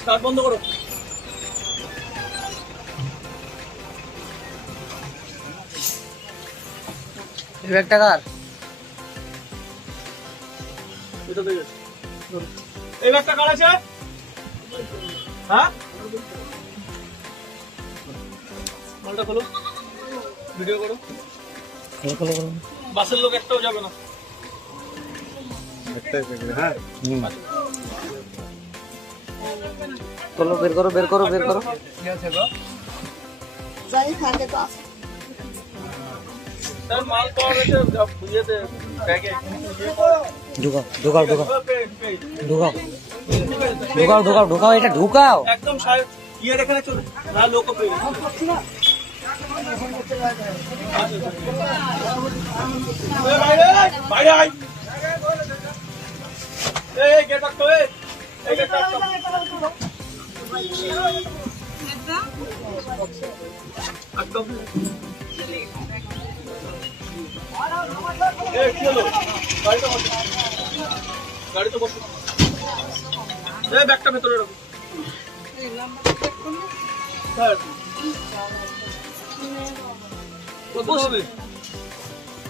Start বন্ধ করো। ব্যাগটা কার? এই ব্যাগটা কার আছে? হ্যাঁ? মালটা খোলো। ভিডিও করো। খোলো খোলো খোলো বাসের লোক একটাও যাবে না। খোলো বের করো বের করো বের করো ঢুকাও ঢুকাও ঢুকাও পে- পে- ঢুকাও ঢুকাও ঢুকাও ঢুকাও এটা ঢুকাও একদম ইয়ে চলে না লোক বাইরে আয়, এই, গেট। এই। গাড়িতে বসো। ব্যাগটা ভেতরে রাখো কত হবে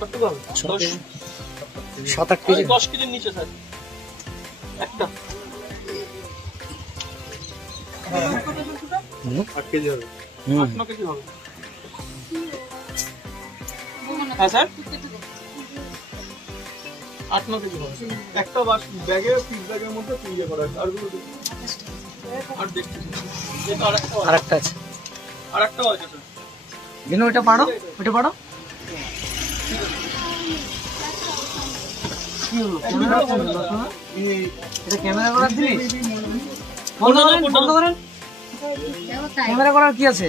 কত হবে সাত আট কেজি। দশ কেজির নিচে স্যার একটা আট কেজি হবে। আট ন কেজি হবে। হ্যাঁ স্যার? আট ন কেজি হবে একটা বাস ব্যাগে পিস ব্যাগের মধ্যে তুই ইয়ে করা আছে। আরগুলো আর এটা আর একটা আছে। আর একটাও আছে স্যার। দিন ওইটা পাড়ো ওইটা পাড়ো? এটা ক্যামেরা করার জিনিস? বন্ধ করেন বন্ধ করেন ক্যামেরা করার কি আছে?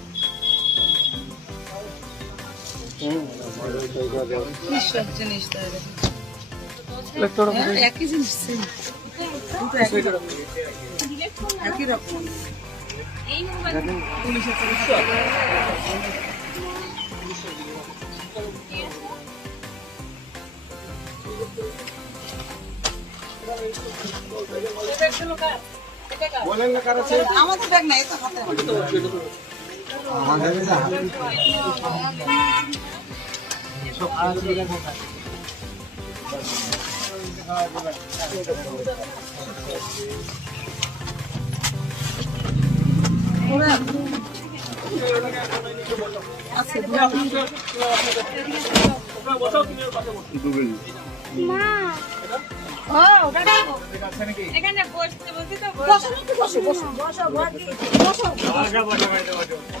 একই জিনিস same। একই রকম। একই রকম আমাদের ব্যাগ নাই তো হাতে তুমি ওর পাশে বসো এখানে বসতে বসতে তো বসো বসো বসো বসো বসো। বসো বসো বসো।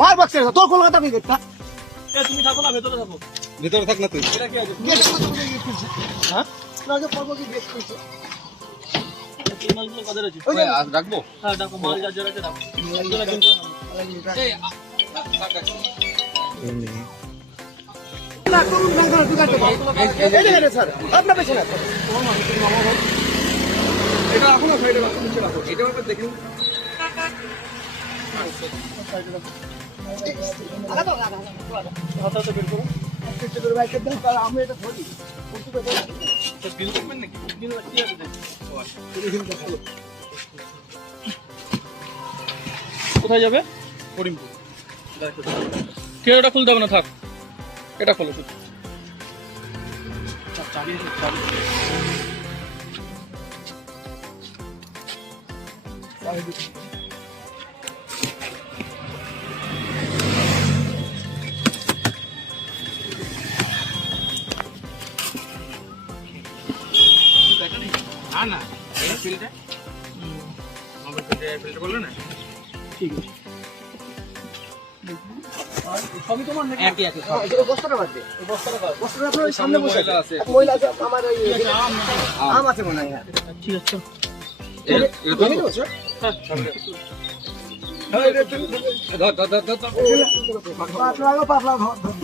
মার বাক্সে তোর কলকাতা আমি গেট তুমি থাকো না ভেতরে থাকো। ভিতরে থাক না তুই। এটা কি হ্যাঁ? রাখব? হ্যাঁ ডাকো মাল যার যার আছে ডাকো। এটা রাখো না সাইডে রাখো নিচে রাখো। এটা দেখুন আমি এটা ধরি বিল করবেন নাকি বিল কি আছে। কোথায় যাবে? করিমপুর। কেউ এটা খুলতে হবে না থাক। এটা খোলো শুধু। চালিয়ে না এই ফিল্ডে মোবাইল ফিল্ডে ফিল্ডে বলল না সবই তোমার নাকি একই একই হ্যাঁ, বস্তাটা বাদ দে। বস্তাটা আপনার ওই সামনে বসে আছে। মহিলা আছে, আমার ওই আম আছে মনে হয় হ্যাঁ। ঠিক আছে দেখে নিবো, স্যার? ধর ধর ধর ধর পাতলা পাতলা ধর, ধর।